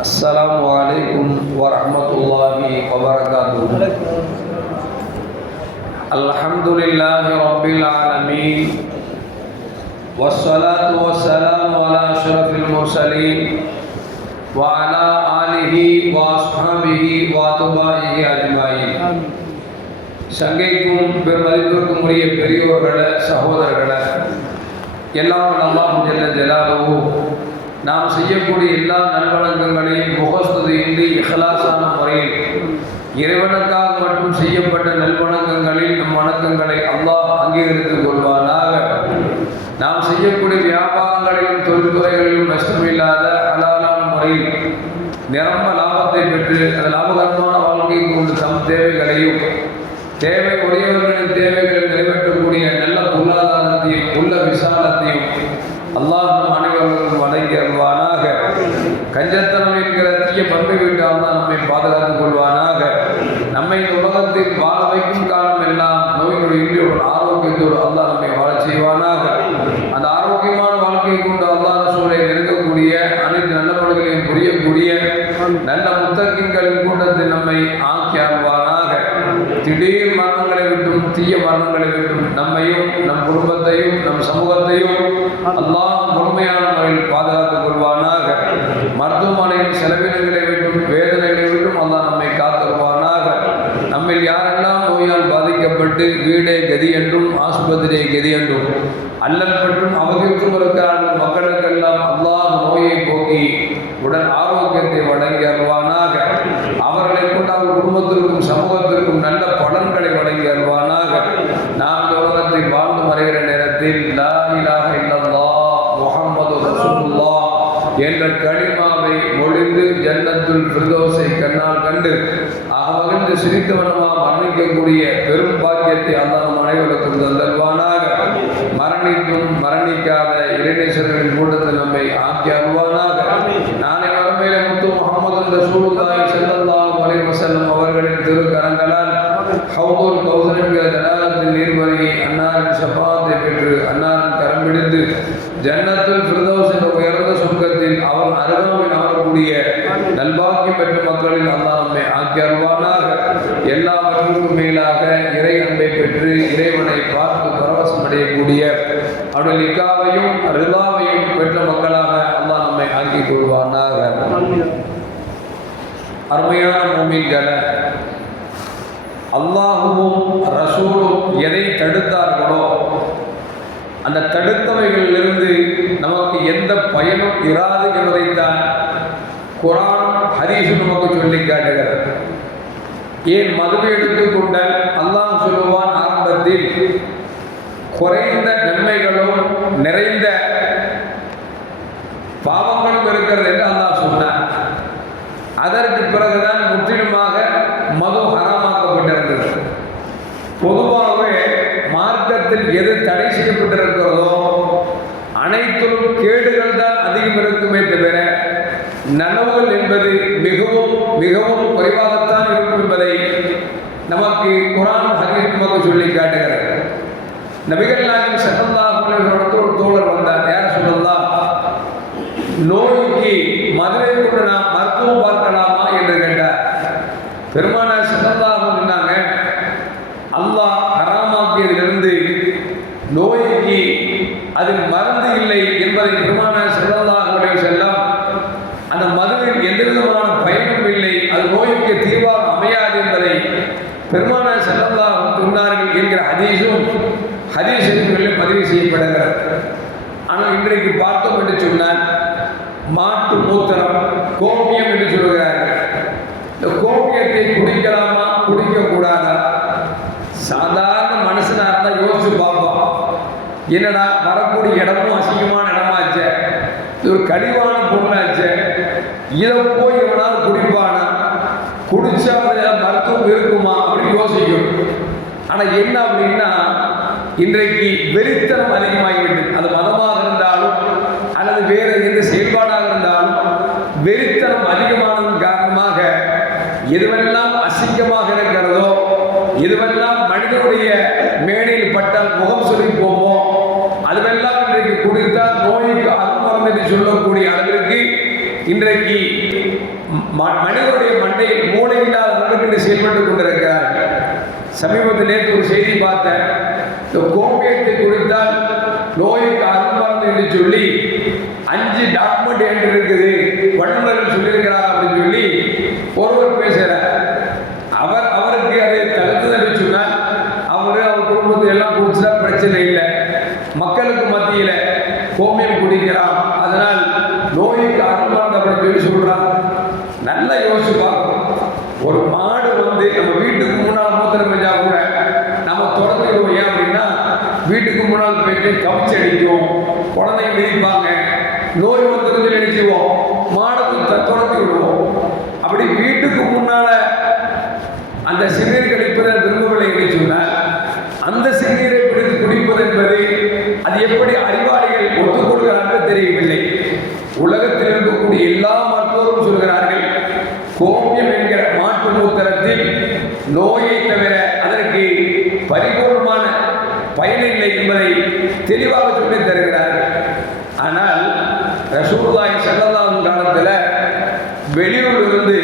السلام عليكم ورحمة الله وبركاته الحمد لله رب العالمين والصلاة والسلام على أشرف المرسلين وعلى آله وأصحابه وأتباعه أجمعين சங்கைக்கும் பெருமதிப்பிற்கும் உரிய பெரியோர்களே சகோதரர்களே எல்லாம் அல்லாஹ் ஜல்ல ஜலாலுஹு நாம் செய்யக்கூடிய எல்லா நல்வணக்கங்களையும் முகஸ்துதியின்றி இஹலாசான முறையில் இறைவனுக்காக மட்டும் செய்யப்பட்ட நல்வணக்கங்களில் நம் வணக்கங்களை அல்லாஹ் அங்கீகரித்துக் கொள்வானாக. நாம் செய்யக்கூடிய வியாபாரங்களிலும் தொழில்துறைகளிலும் நஷ்டமில்லாத அலாலான முறையில் நிரம்ப லாபத்தை பெற்று அந்த லாபகரமான வாழ்க்கையை கொண்டு தம் தேவைகளையும் தேவை உடையவர்களின் தேவைகளை நிறைவேற்றக்கூடிய நல்ல பொருளாதாரத்தையும் உள்ள விசாலத்தையும் அல்லாஹ் அனைவரும் அனைவருக்கும் கஞ்சத்தனம் என்கிற தீய பண்பை விட்டு அல்லாஹ் நம்மை பாதுகாத்துக் கொள்வானாக. நம்மை இந்த உலகத்தில் வாழ வைக்கும் காலம் எல்லாம் நோய்கள் ஒரு ஆரோக்கியத்தோடு அல்லாஹ் நம்மை வாழ செய்வானாக. அந்த ஆரோக்கியமான வாழ்க்கையை கொண்டு அல்லாஹ் சூழலை நெருங்கக்கூடிய அனைத்து நல்ல பணிகளையும் புரியக்கூடிய நல்ல முத்தகின்களின் கூட்டத்தில் நம்மை ஆக்கி ஆழ்வானாக திடீர் தீய மரணங்களை விட்டும் நம்மையும் நம் குடும்பத்தையும் நம் சமூகத்தையும் எல்லாம் முழுமையான முறையில் பாதுகாத்துக் கொள்வானாக. மருத்துவமனையின் செலவினங்களை விட்டும் வேதனைகளை விட்டும் அல்லாஹ் நம்மை காத்தருவானாக. நம்மில் யாரெல்லாம் நோயால் பாதிக்கப்பட்டு வீடே கதி என்றும் ஆஸ்பத்திரியை கதி என்றும் அல்லற்பட்டும் அவதிக்கும் இருக்கிறார்கள் மக்களுக்கெல்லாம் அல்லாஹ் நோயை போக்கி உடல் ஆரோக்கியத்தை வழங்கி அருவானாக. அவர்களை கொண்டு அவர் குடும்பத்திற்கும் சமூகத்திற்கும் நல்ல பலன்களை வழங்கி அருவானாக நாம் இந்த உலகத்தில் வாழ்ந்து நேரத்தில் லா என்ற கனிமாவை மொழிந்து ஜன்னத்துல் பிரதோசை கண்ணால் கண்டு அகமகிழ்ந்து சிரித்தவனமா மரணிக்கக்கூடிய பெரும் பாக்கியத்தை அல்லாஹ் அனைவருக்கும் தந்தல்வானாக மரணிக்கும் மரணிக்காத இறைநேசர்களின் கூட்டத்தில் நம்மை ஆக்கி அருவானாக நாளை வரமையில முத்து முகமது ரசூலுல்லாஹி ஸல்லல்லாஹு அலைஹி வஸல்லம் அவர்களின் திருக்கரங்களால் ஹவுதுல் அவருடைய நிக்காவையும் ரிதாவையும் பெற்ற மக்களாக அம்மா நம்மை ஆக்கிக் கொள்வானாக. அருமையான மூமின்களை அல்லாஹுவும் ரசூலும் எதை தடுத்தார்களோ அந்த தடுத்தவைகளிலிருந்து நமக்கு எந்த பயனும் இராது என்பதைத்தான் குரான் ஹதீஸ் நமக்கு சொல்லி காட்டுகிறது. ஏன் மதுவை எடுத்துக்கொண்ட அல்லாஹ் சொல்லுவான் ஆரம்பத்தில் குறைந்த நன்மைகளும் நிறைந்த பாவங்களும் இருக்கிறது என்று அல்லாஹ் சொன்னார் அதற்கு பிறகுதான் முற்றிலுமாக மது ஹராமாக்கப்பட்டிருந்தது. பொதுவாகவே மார்க்கத்தில் எது தடை செய்யப்பட்டிருக்கிறதோ அனைத்திலும் கேடுகள் தான் அதிகம் இருக்குமே தவிர நனவுகள் என்பது மிகவும் மிகவும் குறைவாகத்தான் இருக்கும் என்பதை நமக்கு குரான் ஹதீஸ் நமக்கு சொல்லி நபிகள் நாயகம் சட்டந்தாஹ் ஒரு தோழர் வந்தார். யார் சொல்லலாம் நோய்க்கு மதுரை கொண்டு நாம் மருத்துவம் பார்க்கலாமா என்று கேட்டார். பெருமான சட்டந்தாக சொன்னாங்க அல்லாஹ் ஹராமாக்கியதிலிருந்து நோய்க்கு அதில் மருந்து இல்லை என்பதை பெருமானார் செல்லல்லாஹுடைய செல்லம் அந்த மதுவில் எந்த விதமான பயனும் இல்லை அது நோய்க்கு தீர்வாக அமையாது என்பதை பெருமானார் செல்லல்லாஹ் சொன்னார்கள் என்கிற ஹதீஸும் ஹதீஸ் எதுவும் பதிவு செய்யப்படுகிறது. ஆனால் இன்றைக்கு பார்த்தோம் என்று சொன்னால் மாட்டு மூத்திரம் கோமியம் என்று சொல்கிறார்கள் இந்த கோமியத்தை குடிக்கலாமா குடிக்க கூடாதா சாதாரண மனுஷனா இருந்தால் யோசிச்சு பார்ப்போம். என்னடா வரக்கூடிய இடமும் அசிங்கமான இடமாச்சு. இது ஒரு கழிவான பொருளாச்சு. இதை போய் எவனாவது குடிப்பானா? குடிச்சா மருத்துவம் இருக்குமா? அப்படின்னு யோசிக்கும். ஆனால் என்ன அப்படின்னா இன்றைக்கு வெறித்தனம் அதிகமாகிவிட்டது. அது மதமாக இருந்தாலும் அல்லது வேறு எந்த செயல்பாடாக இருந்தாலும் வெறித்தனம் அதிகமானதன் காரணமாக எதுவெல்லாம் அசிங்கமாக இருக்கிறதோ எதுவெல்லாம் மனிதனுடைய மேடையில் பட்டால் முகம் சொல்லி போமோ அதுவெல்லாம் இன்றைக்கு குடித்தால் நோய்க்கு அருமரம் என்று சொல்லக்கூடிய அளவிற்கு இன்றைக்கு ம- மனிதனுடைய மண்டையில் மூளை இல்லாத மனிதர்கள் செயல்பட்டு கொண்டிருக்கிறார்கள். சமீபத்தில் நேற்று ஒரு செய்தி பார்த்தேன். இந்த கோமியத்தை குடித்தால் நோய்க்கு அருமருந்து என்று சொல்லி அஞ்சு டாக்குமெண்ட் என்று இருக்குது வல்லுநர்கள் சொல்லியிருக்கிறார் அப்படின்னு சொல்லி ஒருவர் பேசுகிறார் அவர் அவருக்கு அதை தகுந்தது என்று சொன்னால் அவர் அவர் குடும்பத்தை எல்லாம் குடிச்சா பிரச்சனை இல்லை மக்களுக்கு மத்தியில் கோமியம் குடிக்கிறான் அதனால் நோய்க்கு அருமருந்து அப்படின்னு சொல்லி சொல்றான் நல்லா யோசிச்சு பார்க்கணும் ஒரு மாடு வந்து நம்ம வீட்டுக்கு முன்னால் மூத்திரம் பெஞ்சா கூட நம்ம துரத்திடுவோம் ஏன் அப்படின்னா வீட்டுக்கு முன்னால் போயிட்டு கவிச்சு அடிக்கும் குழந்தைங்க மிதிப்பாங்க நோய் வந்துருந்து நினைச்சுவோம் மாடுக்கு த- துரத்தி விடுவோம் அப்படி வீட்டுக்கு முன்னால அந்த சிறுநீர் கழிப்பதை விரும்பவில்லை என்று சொன்னால் அந்த சிறுநீரை பிடித்து குடிப்பது என்பது அது எப்படி அறிவாளிகள் ஒத்துக்கொள்கிறார்கள் தெரியவில்லை. உலகத்தில் இருக்கக்கூடிய எல்லா மருத்துவரும் சொல்கிறார்கள் கோமியம் என்கிற மாட்டு மூத்திரத்தில் நோயை தவிர அதற்கு பரிபூர்ணமான பயனில்லை என்பதை தெளிவாக சொல்லி தருகிறார்கள். ஆனால் ரசூலுல்லாஹி செல்லலாம் காலத்தில் வெளியூரிலிருந்து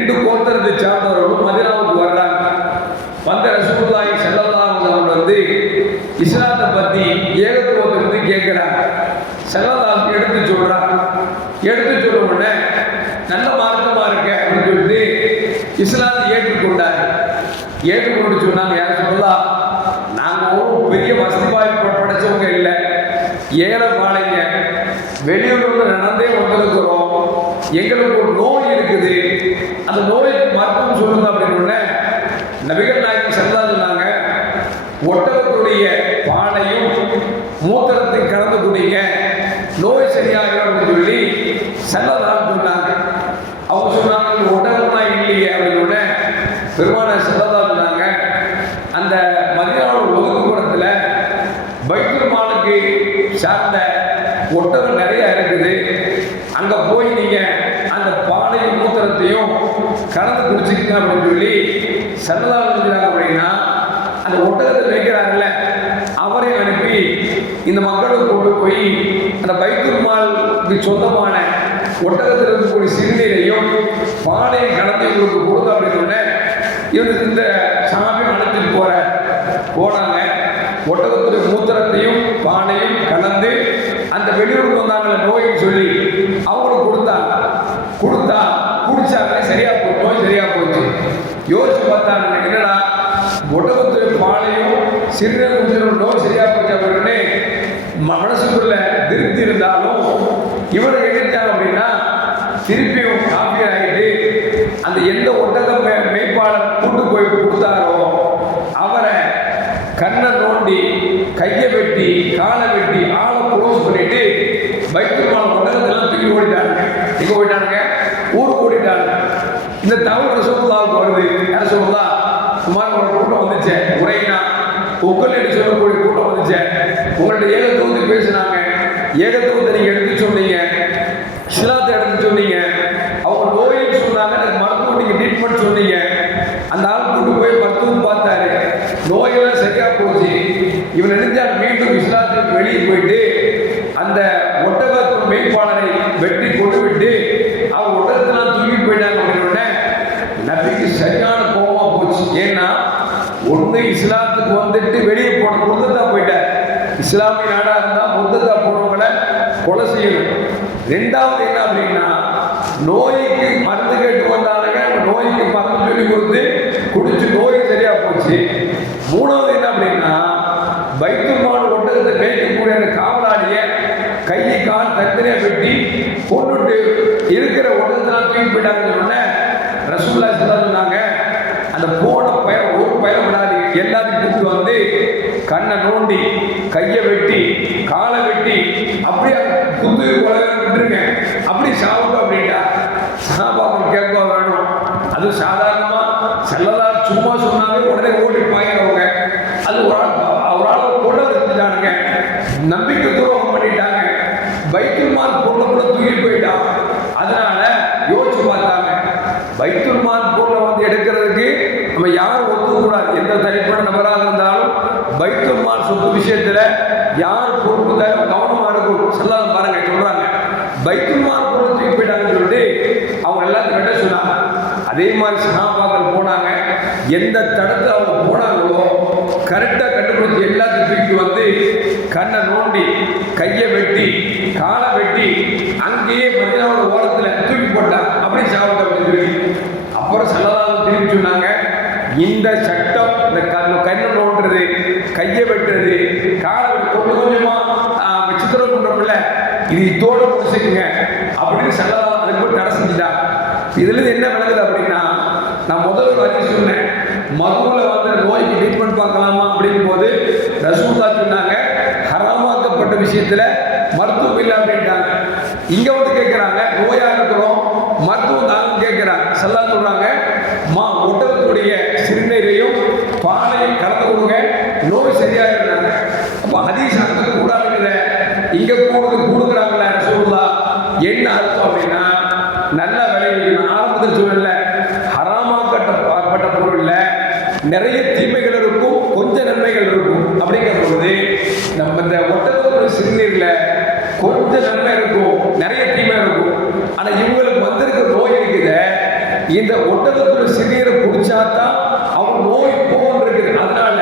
ரெண்டு கோத்தரத்தை சார்ந்தவர்களும் மதினாவுக்கு வர்றாங்க. வந்த ரசூல்லாய் ஸல்லல்லாஹு அவர்கள் வந்து இஸ்லாத்தை பத்தி ஏகத்துவத்தை வந்து கேட்கிறாங்க. செல்லல்லா எடுத்து சொல்றாங்க எடுத்து சொல்ல உடனே நல்ல மார்க்கமா இருக்க அப்படின்னு சொல்லிட்டு இஸ்லாத்தை ஏற்றுக்கொண்டார் ஏற்றுக்கொண்டு சொன்னாங்க யார் சொல்லலாம் நாங்க ஒரு பெரிய வசதி வாய்ப்பு படைச்சவங்க இல்லை ஏழை பாளைங்க வெளியூர்ல நடந்தே வந்திருக்கிறோம் எங்களுக்கு ஒரு நோய் இருக்குது. அந்த நோய்க்கு மருத்துவம் சொல்லுங்க அப்படின்னு நபிகள் நாயகம் செல்லா சொன்னாங்க ஒட்டகத்துடைய பாலையும் மூத்திரத்தை கலந்து குடிங்க. நோய் சரியாகும் சொல்லி சொல்லி செல்லதான் சொன்னாங்க அவங்க சொன்னாங்க "இது ஒட்டகம்னா இல்லையே அப்படின்னு உடனே பெருமான செல்லதா சொன்னாங்க அந்த மதியானம் ஒதுக்குப்புறத்தில் பைத்தூர் மாலுக்கு சார்ந்த ஒட்டகம் நிறைய இருக்குது அங்கே போய் நீங்கள் அந்த பாலையும் கடந்து கலந்து குடிச்சிக்கங்க அப்படின்னு சொல்லி செல்லதா இருக்கிறாங்க அப்படின்னா அந்த ஒட்டகத்தை வைக்கிறாங்கல்ல அவரை அனுப்பி இந்த மக்களுக்கு கொண்டு போய் அந்த பைத்தூர்மாலுக்கு சொந்தமான ஒட்டகத்தில் இருக்கக்கூடிய சிறுநீரையும் பாலையும் கலந்து இவங்களுக்கு கொடுங்க அப்படின்னு உடனே இவருக்கு இந்த சாமியும் அழைச்சிட்டு போற போனாங்க. ஒட்டகத்துடைய மூத்திரத்தையும் பானையும் கலந்து அந்த வெளியூருக்கு வந்தாங்களே நோயின்னு சொல்லி அவங்களுக்கு கொடுத்தாங்க. கொடுத்தா சரியா போட்டோம் சரியா போச்சு. யோசிச்சு பார்த்தா என்னடா? உடம்புத்துறை பாலையும் சிறுநீர் குடிச்சிடும் நோய் சரியா போச்சு அப்படின்னு மனசுக்குள்ள திருப்தி இருந்தாலும் இவர் எடுத்தாங்க அப்படின்னா திருப்பியும் காப்பி ஆகிட்டு அந்த எந்த ஒட்டக மேய்ப்பாளர் கூட்டு போய் கொடுத்தாரோ அவரை கண்ணை நோண்டி கையை வெட்டி காலை வெட்டி ஆளை க்ளோஸ் பண்ணிட்டு பைக்குமால் ஒட்டகத்தெல்லாம் தூக்கி ஓடிட்டாங்க. எங்கே போயிட்டானுங்க? ஊருக்கு ஓடிட்டாங்க இந்த தகவல் ரசோல்லாவுக்கு வருது என்ன சொல்லலா சுமார் ஒரு கூட்டம் வந்துச்சு. உரையினா உங்கள் என்று சொல்லக்கூடிய கூட்டம் வந்துச்சு. உங்கள்ட்ட ஏகத்துவத்தை பேசினாங்க. ஏகத்துவத்தை நீங்க எடுத்து சொன்னீங்க. சிலாத்தை எடுத்து சொன்னீங்க. அவங்க நோயின்னு சொன்னாங்க எனக்கு மருத்துவம் நீங்க ட்ரீட்மெண்ட் சொன்னீங்க. அந்த ஆள் கூட்டு போய் மருத்துவம் பார்த்தாரு. நோயெல்லாம் சரியா போச்சு. இவன் நினைச்சா மீண்டும் இஸ்லாத்துக்கு வெளியே போயிட்டு அந்த ஒட்டகத்து மேய்ப்பாளரை வெற்றி கொண்டு விட்டு அவர் ஒட்டகத்தெல்லாம் தூக்கி போயிட்டாங்க அப்படின்னு உடனே நபிக்கு சரியான கோபமா போச்சு ஏன்னா ஒண்ணு இஸ்லாத்துக்கு வந்துட்டு வெளியே போன முர்தத்தா போயிட்டார் இஸ்லாமிய நாடாக இருந்தால் முர்தத்தா போனவங்களை கொலை செய்யணும். ரெண்டாவது என்ன அப்படின்னா நோய்க்கு மருந்து கேட்டு வந்தாலுங்க நோய்க்கு மருந்து சொல்லி கொடுத்து குடிச்சு நோய் சரியா போச்சு. மூணாவது என்ன அப்படின்னா பைத்துமான் ஒட்டகத்தை மேய்க்கக்கூடிய அந்த காவலாளிய கையை கால் தத்திரையை வெட்டி கொண்டுட்டு இருக்கிற ஒட்டகத்தெல்லாம் தூக்கி போயிட்டாங்கன்னு சொன்ன ரசூல்லா சொன்னாங்க. அந்த போன பயம் ஒரு பயம் விடாதீங்க எல்லாத்தையும் கண்ணை நோண்டி கையை வெட்டி காலை வெட்டி அப்படியே குத்து உலகம் விட்டுருங்க அப்படி சாப்பிட்டோம் அப்படின்ட்டா சகாபாக்கள் கேட்க வேணும்? அது சாதாரணமா செல்லதா சும்மா சொன்னாலே உடனே ஓடி பைத்துமார் பொருள் தூக்கி போயிட்டாங்கன்னு சொல்லிட்டு அவங்க எல்லாத்தையும் கட்ட சொன்னாங்க. அதே மாதிரி சகாபாக்கள் போனாங்க. எந்த தடத்தில் அவங்க போனாங்களோ கரெக்டாக கண்டுபிடிச்சி எல்லாத்தையும் தூக்கி வந்து கண்ணை நோண்டி கையை வெட்டி காலை வெட்டி அங்கேயே மதினாவோட ஓரத்தில் தூக்கி போட்டா அப்படி சாப்பிட்ட சொல்லி அப்புறம் சல்லதாரம் திரும்பி சொன்னாங்க இந்த சட்டம் இந்த கண்ணு கண்ணை நோண்டுறது கையை வெட்டுறது காலை வெட்டு கொஞ்சம் கொஞ்சமாக சித்திரம் பண்றோம்ல இது இதோட முடிச்சுக்குங்க. அப்படின்னு சல்லதாரம் அதுக்கு போய் தடை செஞ்சுட்டா. இதுல இருந்து என்ன விளக்குது அப்படின்னா நான் முதல்ல ஒரு சொன்னேன். மதுவில் வந்து நோய்க்கு ட்ரீட்மெண்ட் பார்க்கலாமா அப்படிங்கும் போது ரசூல்லா சொன்னாங்க ஹராமாக்கப்பட்ட விஷயத்துல மருத்துவம் இல்லை அப்படின்ட்டாங்க இங்க வந்து கேட்குறாங்க நோயா இருக்கிறோம் மருத்துவம் தாங்க கேட்குறாங்க செல்லா சொல்றாங்க மா உடலுக்குடைய சிறுநீரையும் பாலையும் கலந்து கொடுங்க. நோய் சரியாக இருந்தாங்க அப்போ ஹதீஸ் அங்க கூடாதுங்கிற இங்க கூடுது கூடுக்குறாங்களே ரசூல்லா என்ன அப்படின்னா நல்ல விளைவு நான் ஆரம்பத்தில் சொல்லல. ஹராமாக்கப்பட்ட பொருள்ல நிறைய தீமைகள் இருக்கும். கொஞ்சம் நன்மைகள் இருக்கும். அப்படிங்கிற பொழுது நம்ம இந்த ஒட்டகத்தோட சிறுநீர்ல கொஞ்சம் நன்மை இருக்கும். நிறைய தீமை இருக்கும். ஆனா இவங்களுக்கு வந்திருக்க நோய் இருக்குது. இந்த ஒட்டகத்தோட சிறுநீரை குடிச்சாதான் அவங்க நோய் போகும் இருக்குது அதனால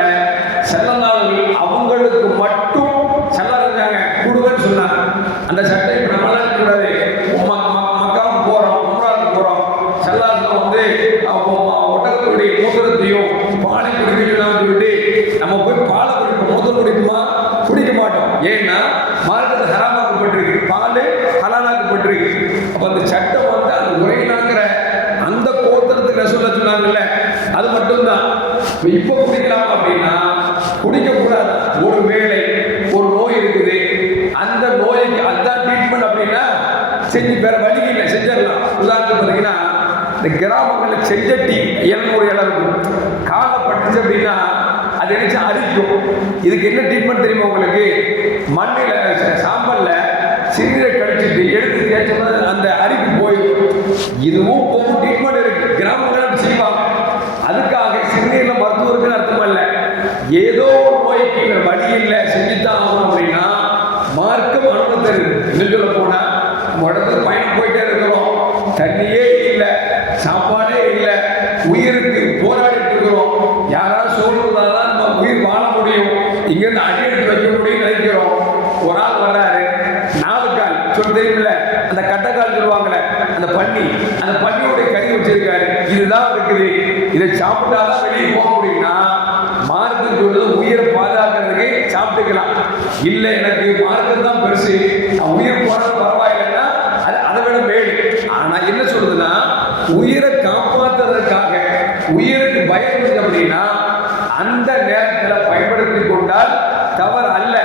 செல்லலாளர்கள் அவங்களுக்கு மட்டும் செல்லாதாங்க கொடுங்கன்னு சொன்னாங்க. அந்த சட்டை இப்ப செஞ்சு வேற வழி இல்லை செஞ்சிடலாம். உதாரணத்துக்கு பார்த்தீங்கன்னா இந்த கிராமங்களில் செஞ்சட்டி இளநூறு இடம் இருக்கும். காலை பட்டுச்சு அப்படின்னா அது நினைச்சு அரிக்கும். இதுக்கு என்ன ட்ரீட்மெண்ட் தெரியுமா உங்களுக்கு? மண்ணில் சாம்பலில் சிறுநீரை கழிச்சிட்டு எடுத்து தேய்ச்சோம்னா அந்த அரிப்பு போயிடும். இதுவும் போகும் ட்ரீட்மெண்ட் இருக்கு. கிராமங்கள் அப்படி செய்வாங்க. அதுக்காக சிறுநீரில் மருத்துவருக்கு அர்த்தம் இல்ல. ஏதோ ஒரு நோய்க்கு வழி இல்லை செஞ்சுதான் ஆகணும் அப்படின்னா மார்க்கம் அனுமதி தருது. இன்னும் சொல்ல போனா உடம்பு பயணம் போயிட்டே இருக்கிறோம். தண்ணியே இல்லை சாப்பாடே இல்லை உயிருக்கு போராடிட்டு இருக்கிறோம். யாராவது சொல்றதாதான் நம்ம உயிர் வாழ முடியும். இங்கிருந்து அடி எடுத்து வைக்க முடியும் நினைக்கிறோம். ஒரு ஆள் வர்றாரு. நாலு கால் சொல்லி தெரியுமில்ல? அந்த கட்டைக்கால் சொல்லுவாங்களே அந்த பண்ணி அந்த பன்னியோட கறி வச்சிருக்காரு. இதுதான் இருக்குது இதை சாப்பிட்டாதான் வெளியே போக முடியும்னா மார்க்கு சொல்றது உயிரை பாதுகாக்கிறதுக்கு சாப்பிட்டுக்கலாம். இல்லை எனக்கு மார்க்கு தான் பெருசு உயிர் போறது பரவாயில்லை அது அதை விட மேடு ஆனா என்ன சொல்றதுன்னா உயிரை காப்பாற்றுறதுக்காக உயிருக்கு பயம் அப்படின்னா அந்த நேரத்தில் பயன்படுத்தி கொண்டால் தவறு அல்ல.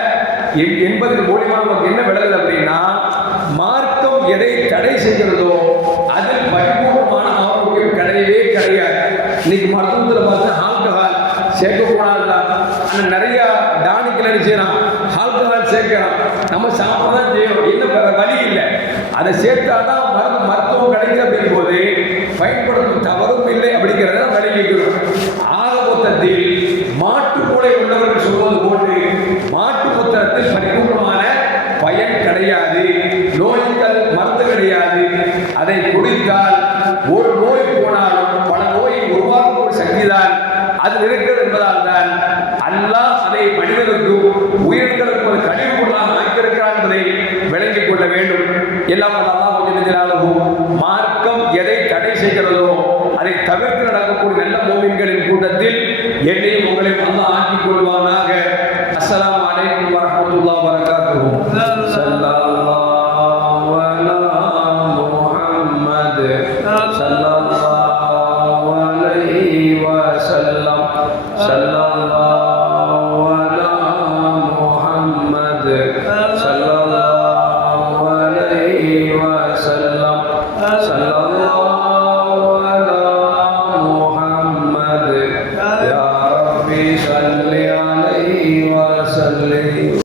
என்- என்பதன் மூலியமா நமக்கு என்ன விளங்குது அப்படின்னா மார்க்கம் எதை தடை செய்கிறதோ அதில் பரிபூர்ணமான ஆரோக்கியம் கிடையவே கிடையாது. இன்னைக்கு மருத்துவத்தில் பார்த்து ஆல்கஹால் சேர்க்கக்கூடாதுதான் ஆனால் நிறைய டானிக்கில் என்ன செய்யறான் ஆல்கஹால் சேர்க்கலாம். நம்ம சாப்பிட தான் செய்யணும். என்ன வழி இல்லை. அதை சேர்த்தா தான் மருத்துவம் கிடைக்கிற போது பயன்படுத்தும் தவறும் இல்லை அப்படிங்கிறத வழி ஆக மொத்தத்தில் மாட்டு மூளை உள்ளவர்கள் சொல்வது போன்று மாட்டு புத்தகத்தில் பரிபூர்ணமான பயன் கிடையாது நோய்கள் மருந்து கிடையாது. அதை குடித்தால் ஒரு நோய் போனாலும் பல நோயை உருவாக்கும் சக்திதான் அதில் இருக்கிறது என்பதால் தான்